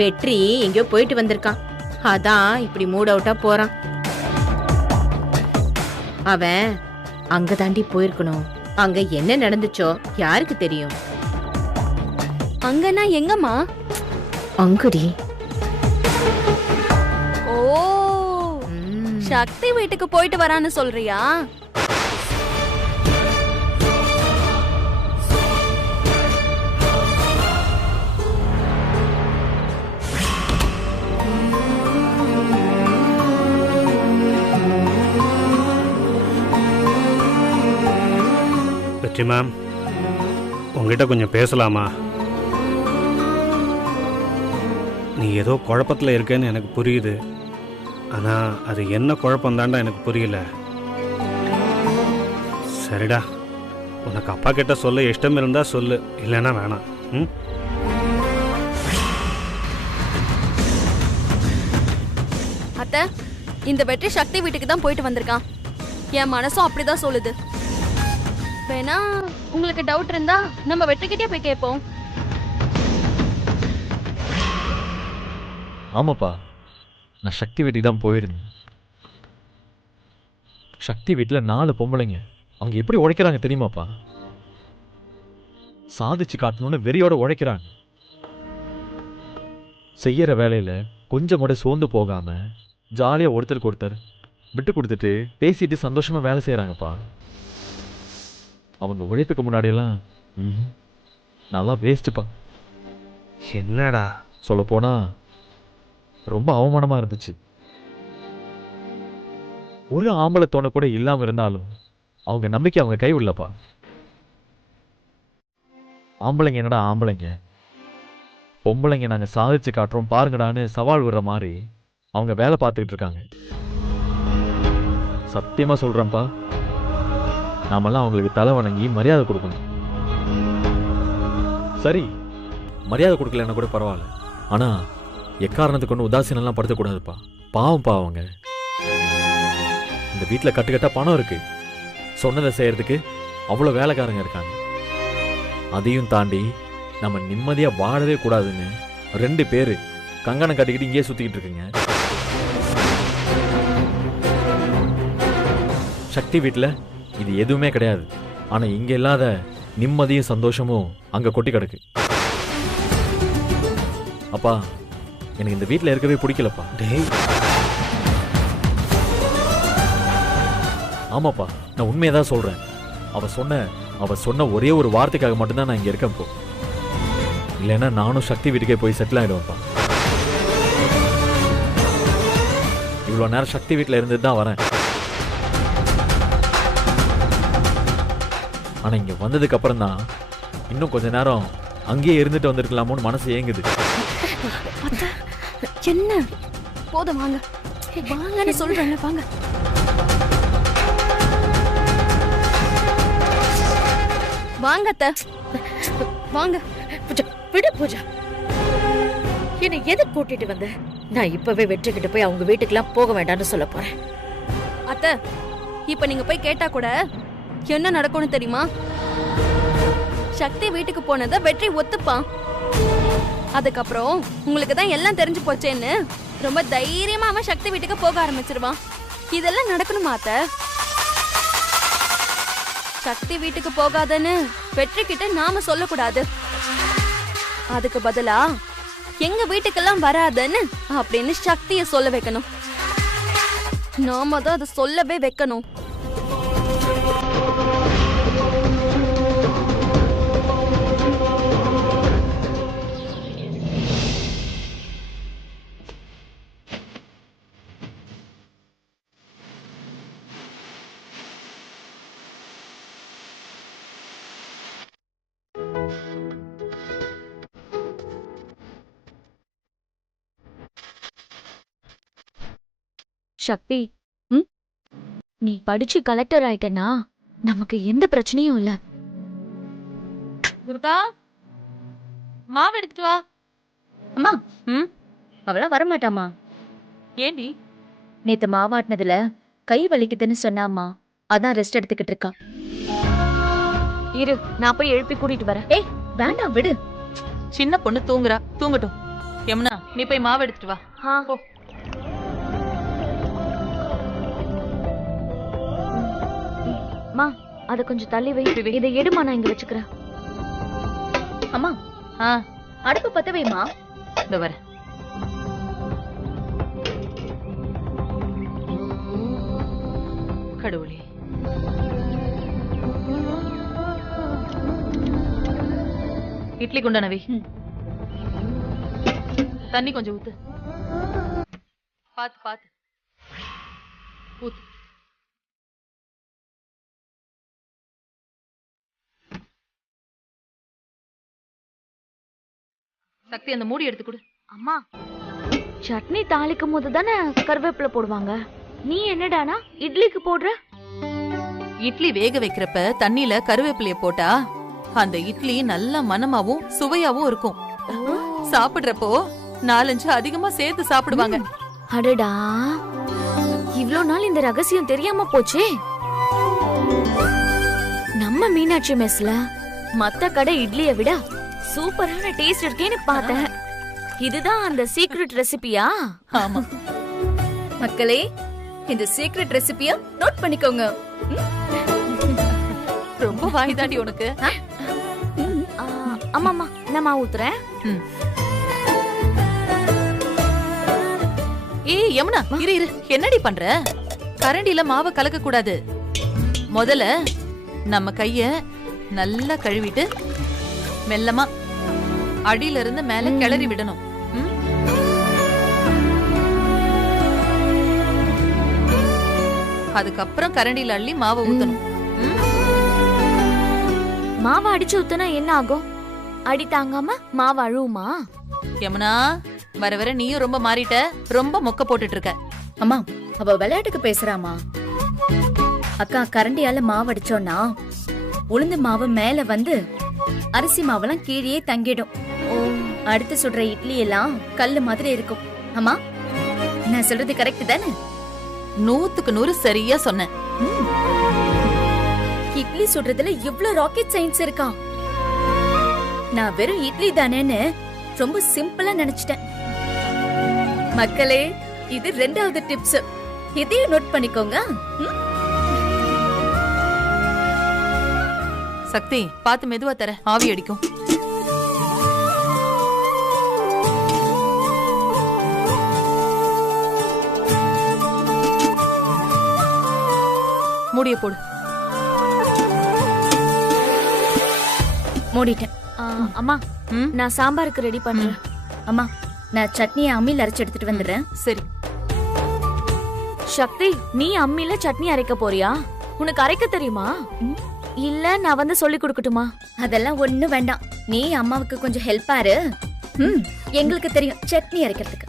வெற்றி எங்கேயோ போயிட்டு வந்திருக்கான். அதான் இப்படி மூட் அவுட்டா போறான். அவன் அங்க தாண்டி போயிருக்கணும். அங்க என்ன நடந்துச்சோ யாருக்கு தெரியும்? அங்கனா எங்கம்மா? அங்கடி. ஓ, சக்தி வீட்டுக்கு போயிட்டு வரான்னு சொல்றியா? வெற்றி மேம், உங்ககிட்ட கொஞ்சம் பேசலாமா? நீ ஏதோ குழப்பத்தில் இருக்கேன்னு எனக்கு புரியுது. ஆனால் அது என்ன குழப்பம் தாண்டா எனக்கு புரியல. சரிடா, உனக்கு அப்பா கிட்ட சொல்ல இஷ்டம் இருந்தா சொல்லு, இல்லைன்னா வேணாம். ம், அத்தை, இந்த வெற்றி சக்தி வீட்டுக்கு தான் போயிட்டு வந்திருக்கான். என் மனசும் அப்படிதான் சொல்லுது. வேணா உங்களுக்கு டவுட் இருந்தா நம்ம வெற்றிக்கிட்டே போய் கேட்போம். ஆமாப்பா, நான் சக்தி வீட்டுக்கு தான் போயிருந்தேன். சக்தி வீட்டில் 4 பொம்பளைங்க. அவங்க எப்படி உழைக்கிறாங்க தெரியுமாப்பா? சாதிச்சு காட்டணும்னு வெறியோட உழைக்கிறாங்க. செய்யற வேலையில கொஞ்சம் கூட சோர்ந்து போகாம ஜாலியா ஒருத்தருக்கு ஒருத்தர் விட்டு கொடுத்துட்டு பேசிட்டு சந்தோஷமா வேலை செய்யறாங்கப்பா. அவங்க உழைப்புக்கு முன்னாடியெல்லாம் நல்லா வேஸ்ட்டுப்பா. என்னடா சொல்ல போனா ரொம்ப அவமானமா இருந்துச்சு. ஒரு ஆம்பளை தோணை கூட இல்லாம இருந்தாலும் அவங்க நம்பிக்கை அவங்க கை உள்ளப்பா. ஆம்பளைங்க என்னடா ஆம்பளைங்க, பொம்பளைங்க நாங்க சாதிச்சு காட்டுறோம் பாருங்கடான்னு சவால் விடுற மாதிரி அவங்க வேலை பார்த்துக்கிட்டு இருக்காங்க. சத்தியமா சொல்றேன்ப்பா, நாமெல்லாம் அவங்களுக்கு தலை வணங்கி மரியாதை கொடுக்கணும். சரி, மரியாதை கொடுக்கலன்னா கூட பரவாயில்ல, ஆனா எக்காரணத்துக்கு ஒன்று உதாசீனெல்லாம் படுத்தக்கூடாதுப்பா. பாவம்ப்பா அவங்க. இந்த வீட்டில் கட்டுக்கட்டா பணம் இருக்கு, சொன்னதை செய்யறதுக்கு அவ்வளோ வேலைக்காரங்க இருக்காங்க. அதையும் தாண்டி நம்ம நிம்மதியா வாழவே கூடாதுன்னு 2 பேர் கங்கணம் கட்டிக்கிட்டு இங்கேயே சுத்திக்கிட்டு இருக்குங்க. சக்தி வீட்டில் இது எதுவுமே கிடையாது. ஆனா இங்க இல்லாத நிம்மதியும் சந்தோஷமும் அங்க கொட்டி கிடக்கு. அப்பா, எனக்கு இந்த வீட்டில் இருக்கவே பிடிக்கலப்பா. டேய், ஆமாப்பா, நான் உண்மையதான் சொல்றேன். அவ சொன்ன ஒரே ஒரு வார்த்தைக்காக மட்டும்தான் நான் இங்க இருக்கேன். இப்போ இல்லைன்னா நானும் சக்தி வீட்டுக்கே போய் செட்டில் ஆயிடுவேன்ப்பா. இவ்வளோ நேரம் சக்தி வீட்டில் இருந்துட்டு தான் வரேன். ஆனா இங்க வந்ததுக்கு அப்புறம் தான் இன்னும் கொஞ்ச நேரம் அங்கேயே இருந்துட்டு வந்திருக்கலாமோன்னு மனசு ஏங்குது. என்ன போதும், வாங்க வாங்கன்னு சொல்றேன். வாங்க. வாங்க அத்தை, வாங்க. பூஜா, விடு பூஜா. என்னை எதுக்கு கூட்டிட்டு வந்த? நான் இப்பவே வெற்றிக்கிட்டு போய் அவங்க வீட்டுக்கெல்லாம் போக வேண்டாம்னு சொல்ல போறேன். அத்தை, இப்ப நீங்க போய் கேட்டா கூட என்ன நடக்கும்னு தெரியுமா? சக்தி வீட்டுக்கு போனதை வெற்றி ஒத்துப்பான். அதுக்கப்புறம் உங்களுக்கு தான் எல்லாம் தெரிஞ்சு போச்சேன்னு ரொம்ப தைரியமா அவன் சக்தி வீட்டுக்கு போக ஆரம்பிச்சிருவான். இதெல்லாம் நடக்கணுமா அத்தை? சக்தி வீட்டுக்கு போகாதன்னு வெற்றி கிட்ட நாம சொல்லக்கூடாது. அதுக்கு பதிலா எங்க வீட்டுக்கெல்லாம் வராதன்னு அப்படின்னு சக்திய சொல்ல வைக்கணும். நாம தான் அதை சொல்லவே வைக்கணும். சக்தி, நீ படிச்சு கலெக்டர் ஆயிட்டனா நமக்கு எந்த பிரச்சனையும் இல்ல. துர்கா, மாவு எடுத்துட்டு வா. அம்மா, அவளா வரமாட்டாமா. ஏண்டி? நேத்து மாவாட்டினதுல கை வலிக்குதுன்னு சொன்னாமா, அதான் ரெஸ்ட் எடுத்துக்கிட்டு இருக்கா. இரு, நான் போய் எழுப்பி கூட்டிட்டு வரேன். ஏய் வேண்டாம், விடு. சின்ன பொண்ணு தூங்குறா, தூங்கட்டும். யமுனா நீ போய் மாவு எடுத்துட்டு வா. போ. மா அத கொஞ்சம் தள்ளி வை. இதை எடுமா, நான் இங்க வச்சுக்கிறேன். அம்மா ஆ அடுப்பு பத்த வைமா. இந்த வர. கடவுளே, இட்லி குண்டானவி. தண்ணி கொஞ்சம் ஊத்து. பாத்து பாத்து ஊத்து. சக்தி அந்த மூடி எடுத்து கொடு. அம்மா சட்னி தாளிக்கும் போது தானே கருவேப்பிலை போடுவாங்க. நீ என்னடானா இட்லிக்கு போடுற? இட்லி வேக வைக்கிறப்ப தண்ணியில கருவேப்பிலைய போட்டா அந்த இட்லி நல்ல மணமாவும் சுவையாவும் இருக்கும். சாப்பிடுறப்போ 4-5 அதிகமா சேர்த்து சாப்பிடுவாங்க. அடடா, இவ்ளோ நாள் இந்த ரகசியம் தெரியாம போச்சே. நம்ம மீனாட்சி மெஸ்ல மத்த கடை இட்லியை விட சூப்பரான டேஸ்ட் இருக்கேன்னு பார்த்தேன். இதுதான் அந்த சீக்ரெட் ரெசிபியா? ஆமா மக்களே, இந்த சீக்ரெட் ரெசிபியா நோட் பண்ணிக்கோங்க. ரொம்ப வாய்தாடி உனக்கு. ஆமாமா, நான் மாவு ஊத்துறேன். ஏய் யமுனா, இரு இரு, என்னடி பண்ற? கரண்டில மாவை கலக்க கூடாது. முதல்ல நம்ம கைய நல்லா கழுவிட்டு மெல்லமா அடியில இருந்து மேல கிளறி விடணும். அதுக்கப்புறம் கரண்டில அள்ளி மாவை ஊத்தணும். மாவை அடிச்சு ஊத்துனா என்ன ஆகும்? அடி தாங்காம மாவு அழுவுமா? யமுனா, வர வர நீயும் ரொம்ப மாறிட்ட. ரொம்ப மொக்க போட்டுட்டு இருக்க. அம்மா, அவ விளையாட்டுக்கு பேசுறாமா. அக்கா, கரண்டியால மாவு அடிச்சோன்னா உளுந்து மாவு மேல வந்து அரிசி மாவெல்லாம் கீழே தங்கிடும். அடுத்து சுடுற இட்லி எல்லாம் கல்லு மாதிரி இருக்கும். அம்மா, நான் சொல்றது கரெக்ட் தானே? 100க்கு 100 சரியா சொன்ன. இட்லி சுடுறதுல இவ்ளோ ராக்கெட் சயின்ஸ் இருக்கா? நான் வெறும் இட்லி தானேன்னு ரொம்ப சிம்பிளா நினைச்சிட்டேன். மக்களே, இது 2வது டிப்ஸ். இதையும் நோட் பண்ணிக்கோங்க. சக்தி, பாத்து மெதுவா தர, ஆவி அடிக்கும். மூடிய போடு. மூடிட்டேன். அம்மா, நான் சாம்பாருக்கு ரெடி பண்றேன். அம்மா, நான் சட்னியை அம்மியில் அரைச்சு எடுத்துட்டு வந்துடுறேன். சரி. சக்தி, நீ அம்மியில சட்னி அரைக்க போறியா? உனக்கு அரைக்க தெரியுமா? இல்ல நான் வந்து சொல்லி கொடுக்கட்டுமா? அதெல்லாம் ஒண்ணும் வேண்டாம். நீ அம்மாவுக்கு கொஞ்சம் ஹெல்ப் ஆரு. எங்களுக்கு தெரியும் சட்னி அரைக்கிறதுக்கு.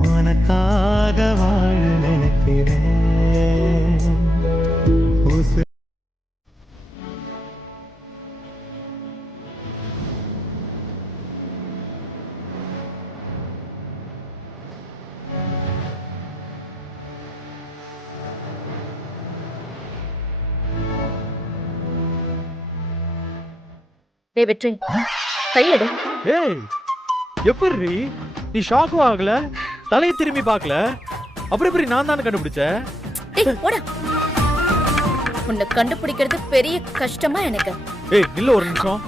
உனக்காக வாழ நினைக்கிறேன். வெற்றி, கையெடு. ஏய், எப்படி நீ ஷாக்கும் ஆகல, தலையை திரும்பி பார்க்கல, அப்புறம் எப்படி நான் தானே கண்டுபிடிச்சேன்? உன்னை கண்டுபிடிக்கிறது பெரிய கஷ்டமா எனக்கு. ஏய் இல்ல, ஒரு நிமிஷம்,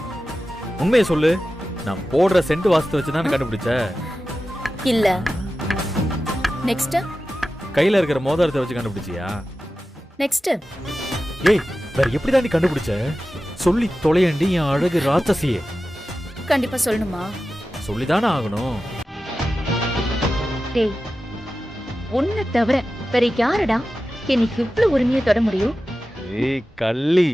உண்மையை சொல்லு. நான் போடுற சென்ட் வாசத்தை வச்சு தான் கண்டுபிடிச்ச? இல்ல. நெக்ஸ்ட், கையில இருக்கிற மோதிரத்தை வச்சு கண்டுபிடிச்சியா? நெக்ஸ்ட் ஏய் வேற எப்படிதான் நீ கண்டுபிடிச்ச? சொல்லி தொலையண்டி என் அழகு ராட்சசியே. கண்டிப்பா சொல்லணுமா? சொல்லிதானே ஆகணும். டேய், உன்னை தவிர வேற யாரடா எனக்கு இவ்வளவு உரிமையை தொட முடியும்? ஏய் கள்ளி.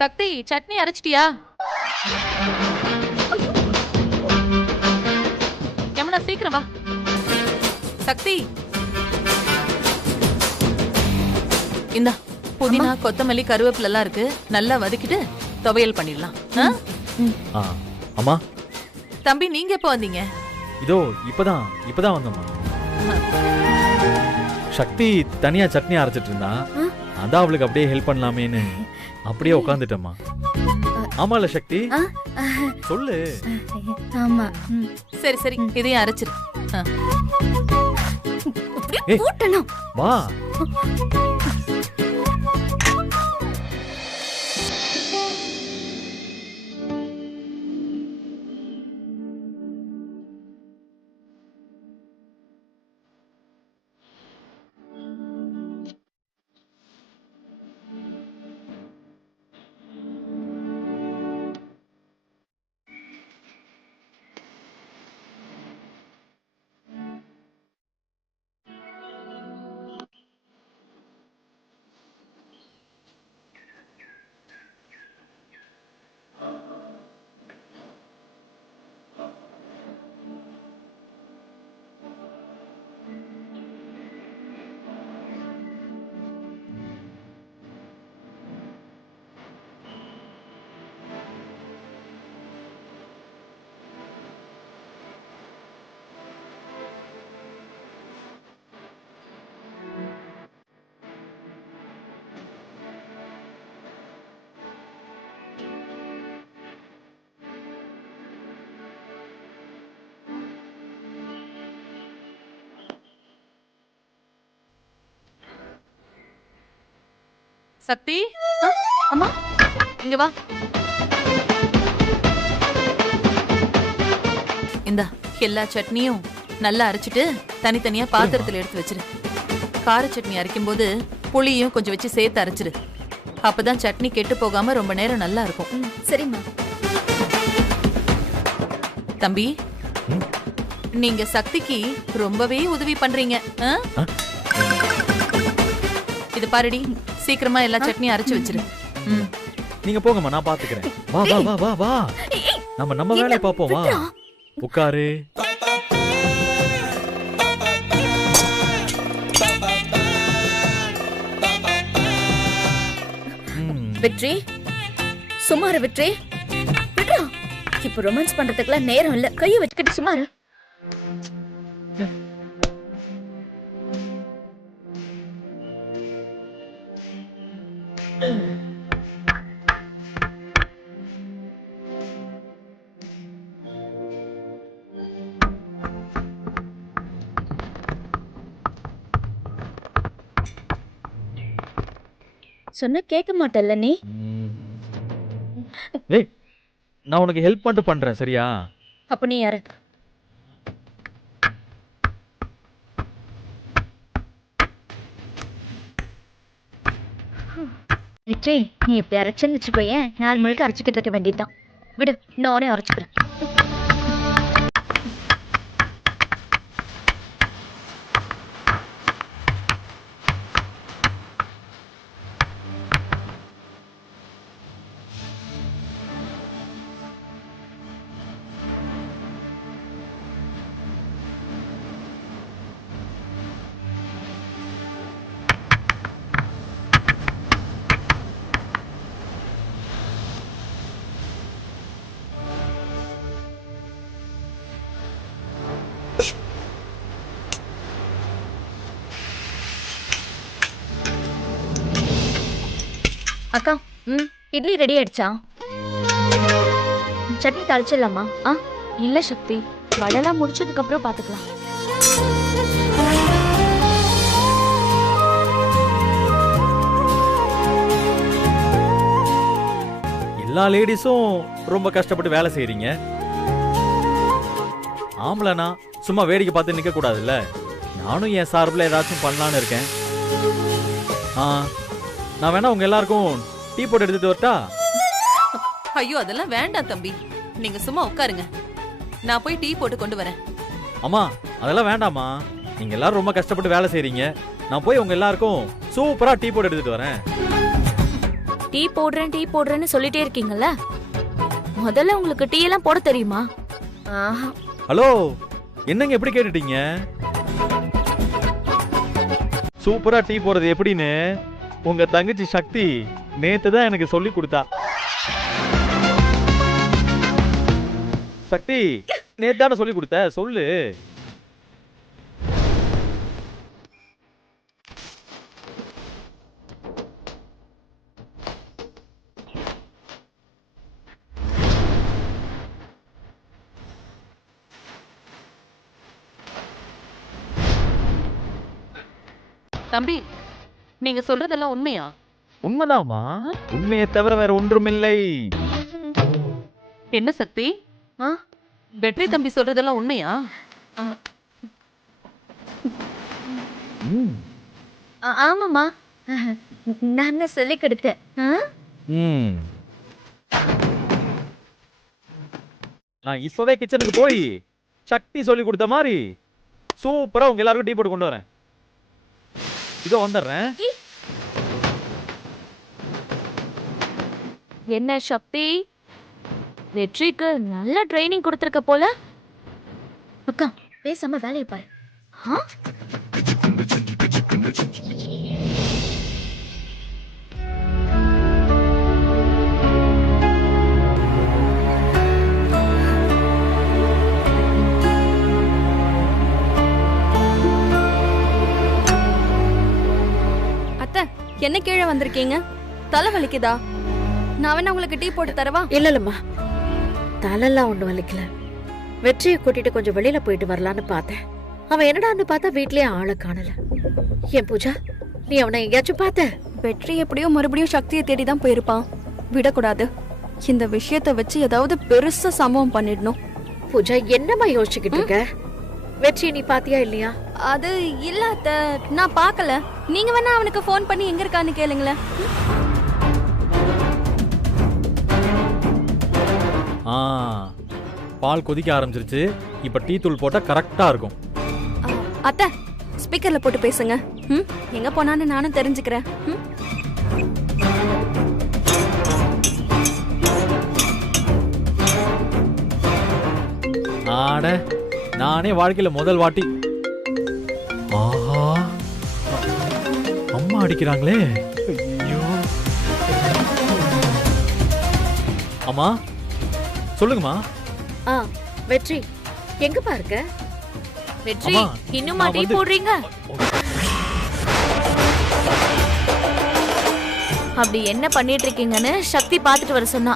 சக்தி, சட்னி அரைச்சிட்டியா? யமுனா சீக்கிரம் வா. சக்தி, இந்தா புதினா, கொத்தமல்லி, கருவேப்பிலை எல்லாம் இருக்கு. நல்லா வதக்கிட்டு துவையல் பண்ணிடலாம். அம்மா தம்பி, நீங்க எப்போ வந்தீங்க? இதோ இப்பதான் வந்தம்மா. சக்தி தனியா சட்னி அரைச்சிட்டு இருந்தா, அதான் அவளுக்கு அப்படியே ஹெல்ப் பண்ணலாமேன்னு அப்படியே உட்காந்துட்டம்மா. ஆமால சக்தி, சொல்லு. ஆமா. சரி சரி, இதையும் அரைச்சிரு. வா. சக்தி, அம்மா இங்க வா. இந்தா எல்லா சட்னியும் நல்லா அரைச்சிட்டு தனித்தனியா பாத்திரத்துல எடுத்து வச்சிரு. கார சட்னி அரைக்கும் போது புளியும் கொஞ்சம் வச்சு சேர்த்து அரைச்சிரு. அப்பதான் சட்னி கெட்டு போகாம ரொம்ப நேரம் நல்லா இருக்கும். சரிம்மா. தம்பி, நீங்க சக்திக்கு ரொம்பவே உதவி பண்றீங்க. இது பாருடி, சீக்கிரமா எல்லா சட்னியும் அரைச்சு வச்சிரு. நீங்க போங்கம்மா, நான் பாத்துக்கிறேன். வா வா வா வா வா, நம்ம வேலையை பாப்போம். வா உட்காரு. வெற்றி, சுமார வெற்றி, விட்றா. இப்ப ரொமான்ஸ் பண்றதுக்குலாம் நேரம் இல்ல. கைய வச்சுக்கிட்டு சும்மா இரு. சொன்ன கேட்க மாட்டல்ல நீ? ஏய், நான் உனக்கு ஹெல்ப் பண்ணிட்டு பண்றேன், சரியா? அப்ப நீ யாரு? விஜய், நீ இப்படி அரைச்சன்னு வச்சுப்போயேன், 4 மணிக்கு அரைச்சிக்கிட்டு இருக்க வேண்டியதுதான். விடு, நானே அரைச்சிக்கிறேன். அக்கா, இட்லி ரெடி ஆயிடுச்சா? சட்னி தாளிச்சிடலாமா? இல்ல சக்தி, வடலாம் முடிச்சதுக்கு அப்புறம் பாத்துக்கலாம். எல்லா லேடிஸும் ரொம்ப கஷ்டப்பட்டு வேலை செய்றீங்க. ஆம்பளைனா சும்மா வேடிக்கை பார்த்து நிக்க கூடாதுல்ல. நானும் என் சார்பில் ஏதாச்சும் பண்ணலான்னு இருக்கேன். நான் வேணா உங்க எல்லாருக்கும் டீ போட்டு எடுத்துட்டு வரட்டா? ஐயோ, அதெல்லாம் வேண்டாம் தம்பி. நீங்க சும்மா உட்காருங்க, நான் போய் டீ போட்டு கொண்டு வரேன். அம்மா, அதெல்லாம் வேண்டாமா. நீங்க எல்லாரும் ரொம்ப கஷ்டப்பட்டு வேலை செய்றீங்க. நான் போய் உங்க எல்லாருக்கும் சூப்பரா டீ போட்டு எடுத்துட்டு வரேன். டீ போடுறேன்னு சொல்லிட்டே இருக்கீங்கல்ல, முதல்ல உங்களுக்கு டீ எல்லாம் போட தெரியுமா? ஹலோ, என்னங்க எப்படி கேட்டுட்டீங்க? சூப்பரா டீ போடுறது எப்படின்னு உங்க தங்கச்சி சக்தி நேத்து தான் எனக்கு சொல்லி கொடுத்தா. சக்தி, நேத்து தானே சொல்லி கொடுத்த, சொல்லு. தம்பி, நீங்க சொல்றதெல்லாம் உண்மையா? உண்மைதாமா, உண்மையை தவிர வேற ஒன்றுமில்லை. என்ன சக்தி, வெற்றி தம்பி சொல்றதெல்லாம் உண்மையா? ஆமாமா, நான் சொல்லி கொடுத்தேன். நான் இப்பவே கிச்சனுக்கு போய் சக்தி சொல்லி கொடுத்த மாதிரி சூப்பரா உங்க எல்லாருக்கும் டீ போட்டு கொண்டு வரேன். இதோ வந்துடுறேன். என்ன சக்தி, வெற்றிக்கு நல்ல ட்ரைனிங் கொடுத்திருக்க போல. அக்கா, பேசாம வேலையை பாரு. என்ன கீழே வந்திருக்கீங்க? தலை வலிக்குதா? நான் வேணா உங்களுக்கு டீ போட்டு தரவா? இல்லம்மா, தலைலாம் ஒண்ணு வலிக்கல. வெற்றியை கூட்டிட்டு கொஞ்சம் வெளியில போயிட்டு வரலான்னு பார்த்தேன். அவன் என்னடான்னு பார்த்தா வீட்லயே ஆளை காணல. என் பூஜா, நீ அவனை எங்கேயாச்சும் பார்த்த? வெற்றி எப்படியோ மறுபடியும் சக்தியை தேடி தான் போயிருப்பான். விடக்கூடாது. இந்த விஷயத்தை வச்சு ஏதாவது பெருசா சம்பவம் பண்ணிடணும். பூஜா, என்னம்மா யோசிச்சுக்கிட்டு இருக்க? வெற்றியை நீ பாத்தியா இல்லையா? அது இல்ல அத்த, நான் பார்க்கல. நீங்க வேணா அவனுக்கு ஃபோன் பண்ணி எங்க இருக்கான்னு கேளுங்களேன். பால் கொதிக்க ஆரம்பிச்சிருச்சு. இப்ப டீ தூள் போட்டா கரெக்டா இருக்கும். அத்த, ஸ்பீக்கர்ல போட்டு பேசுங்க. எங்க போனான்னு நானும் தெரிஞ்சுக்கிறேன். ஆட, நானே வாழ்க்கையில முதல் வாட்டி. ஆஹா, அம்மா அடிக்கிறாங்களே. ஐயோ. அம்மா, சொல்லுங்கம்மா. ஆ வெற்றி எங்கப்பா இருக்க? வெற்றி அம்மா, இன்னுமா நான் டீ வந்து- போடுறீங்க? அப்படி என்ன பண்ணிட்டு இருக்கீங்கன்னு சக்தி பார்த்துட்டு வர சொன்னா.